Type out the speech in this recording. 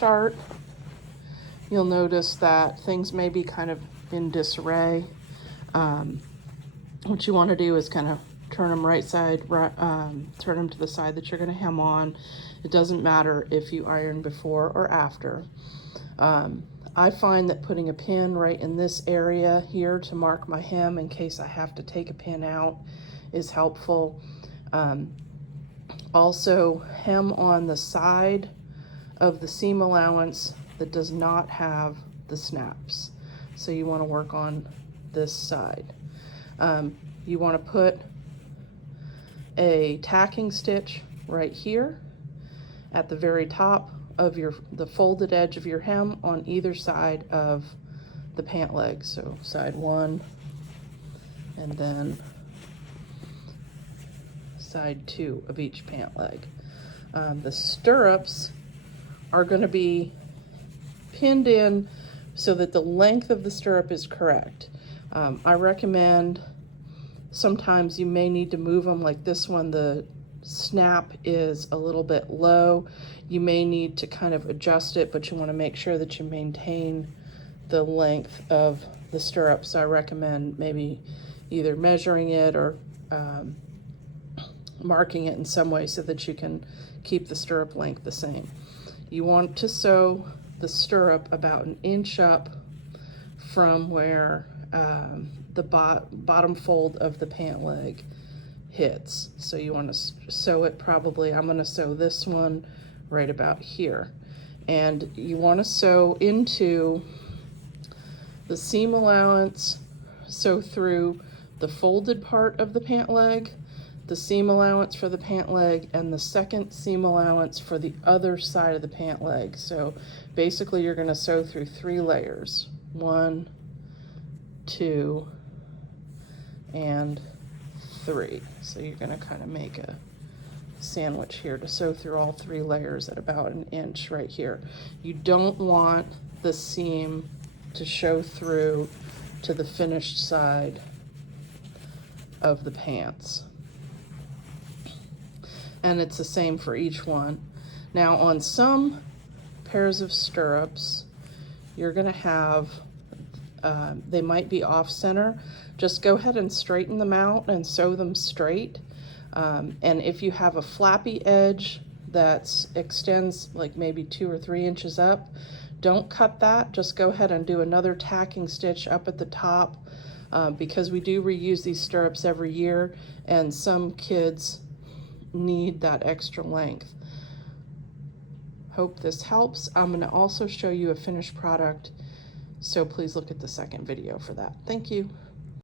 Start, you'll notice that things may be kind of in disarray. What you want to do is kind of turn them right side, turn them to the side that you're going to hem on. It doesn't matter if you iron before or after. I find that putting a pin right in this area here to mark my hem in case I have to take a pin out is helpful. Also, hem on the side of the seam allowance that does not have the snaps. So you want to work on this side. You want to put a tacking stitch right here at the very top of the folded edge of your hem on either side of the pant leg. So side one and then side two of each pant leg. The stirrups are going to be pinned in so that the length of the stirrup is correct. I recommend sometimes you may need to move them, like this one, the snap is a little bit low. You may need to kind of adjust it, but you want to make sure that you maintain the length of the stirrup. So I recommend maybe either measuring it or marking it in some way so that you can keep the stirrup length the same. You want to sew the stirrup about 1 inch up from where the bottom fold of the pant leg hits. So you want to sew it probably, I'm going to sew this one right about here. And you want to sew into the seam allowance, sew through the folded part of the pant leg, the seam allowance for the pant leg, and the second seam allowance for the other side of the pant leg. So basically you're going to sew through 3 layers. 1, 2, and 3. So you're going to kind of make a sandwich here to sew through all 3 layers at about 1 inch right here. You don't want the seam to show through to the finished side of the pants. And it's the same for each one. Now on some pairs of stirrups, you're going to have, they might be off center. Just go ahead and straighten them out and sew them straight. And if you have a flappy edge that extends like maybe 2 or 3 inches up, don't cut that. Just go ahead and do another tacking stitch up at the top, because we do reuse these stirrups every year, and some kids need that extra length. Hope this helps. I'm going to also show you a finished product, so please look at the second video for that. Thank you.